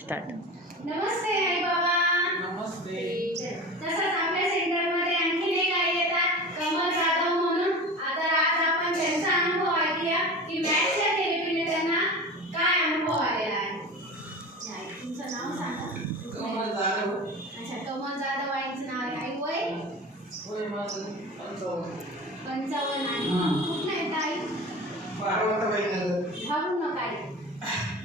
Start. नमस्ते आई बाबा. नमस्ते. तसंच आपल्या सेंटरमध्ये आणखीन एक आई येतात कमल जाधव म्हणून. आता आज आपण त्यांचा अनुभव ऐकूया की मॅथच्या थेरपीने त्यांना काय अनुभव आलेला आहे. आई, तुमचं नाव सांगा. कमल जाधव. अच्छा, कमल जाधव आईचं नाव आहे. आई वय वय माझं 55 आहे. हां. कुठलं येतं आई? पार्वताबाई नगर. घाबरू नका आई,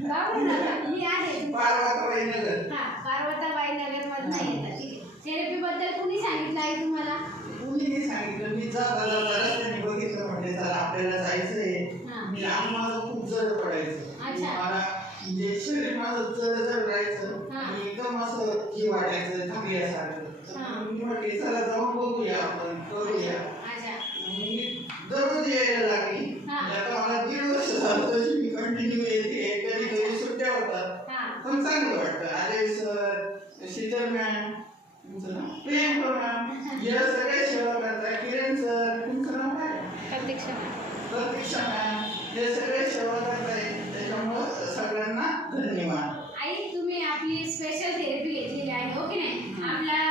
घाबरू नका, मी आहे. पार्वताबाई नगर. हां, पार्वताबाई नगरमधनं येतात. ठीक आहे. थेरपीबद्दल कुणी सांगितलं आई तुम्हाला? कुणीही सांगितलं, मी जाता जाता रस्त्याने बघितलं, म्हणजे चला आपल्याला जायचंय. हां. मी अंग माझं खूप जड पडायचं. अच्छा. मला म्हणजे शरीर माझं जड राहायचं हां. आणि एकदम असं हे वाटायचं थकल्यासारखं. हां. तर मी म्हटले चला जाऊन बघूया, आपण करूया. अच्छा. मी दररोज यायला लागली. हां. आता मला 1.5 वर्ष झालं तशी मी कंटिन्यू येते. कधी कधी सुट्ट्या होतात, हां. पण चांगलं वाटतं. अजय सर, शीतल मॅम, तुमचं नाव प्रियंका मॅम, या सगळ्या सेवा करतात. किरण सर, तुमचं नाव काय? प्रतीक्षा मॅम, हे सगळे सेवा करताय. त्याच्यामुळं सगळ्यांना धन्यवाद. आई, तुम्ही आपली स्पेशल थेरपी घेतलेली आहे, हो की नाही? आपला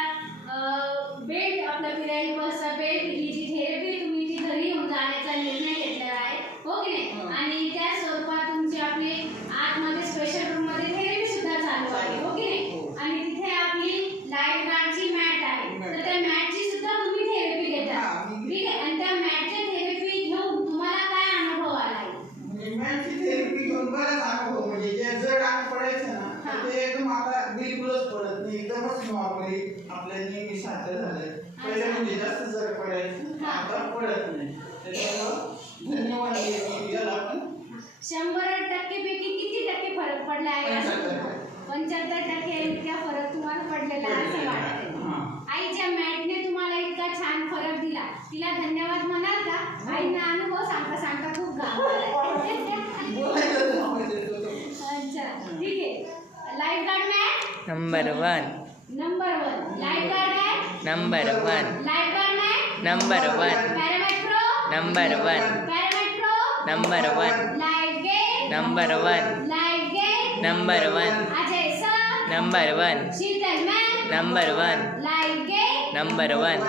बेल्ट, आपला फिरायला बसचा बेल्ट, ही जी थेरपी तुम्ही ती घरी येऊन जाण्याचा निर्णय घेतलेला आहे, हो की नाही? आणि त्या स्वरूपात तुमची आपली आतमध्ये स्पेशल रूममध्ये थेरपी सुद्धा चालू आहे, हो की नाही? आणि तिथे आपली लाईफ गार्डची मॅट आहे, तर त्या मॅटची सुद्धा तुम्ही थेरपी घेता, ठीक आहे? आणि त्या मॅटच्या थेरपी घेऊन तुम्हाला काय अनुभव आला आहे? म्हणजे मॅमची थेरपी घेऊन बराच अनुभव, म्हणजे जे जड अंग पडायचं ना, तर ते एकदम आता बिलकुलच पडत नाही. एकदमच नॉर्मली आपल्या नेहमी सारखं झालंय. पहिले म्हणजे जास्त जड पडायचं, आता पडत नाही. त्याच्यामुळं धन्यवाद याला आपण 100% पैकी किती टक्के फरक पडला आहे? 75% इतका फरक तुम्हाला पडलेला आहे असं वाटतंय. आईच्या मॅटने तुम्हाला इतका छान फरक दिला, तिला धन्यवाद म्हणाल का? आईना अनुभव सांगता सांगता खूप घाबरलाय. अच्छा, ठीक आहे. Life guard mat number 1. Number 1. Life guard mat number 1. Life guard mat number 1. Paramat pro number 1. Paramat pro number 1. Life gate number 1. Life gate number 1. Ajay sir number 1. Sheetal ma'am number 1. Life gate number 1.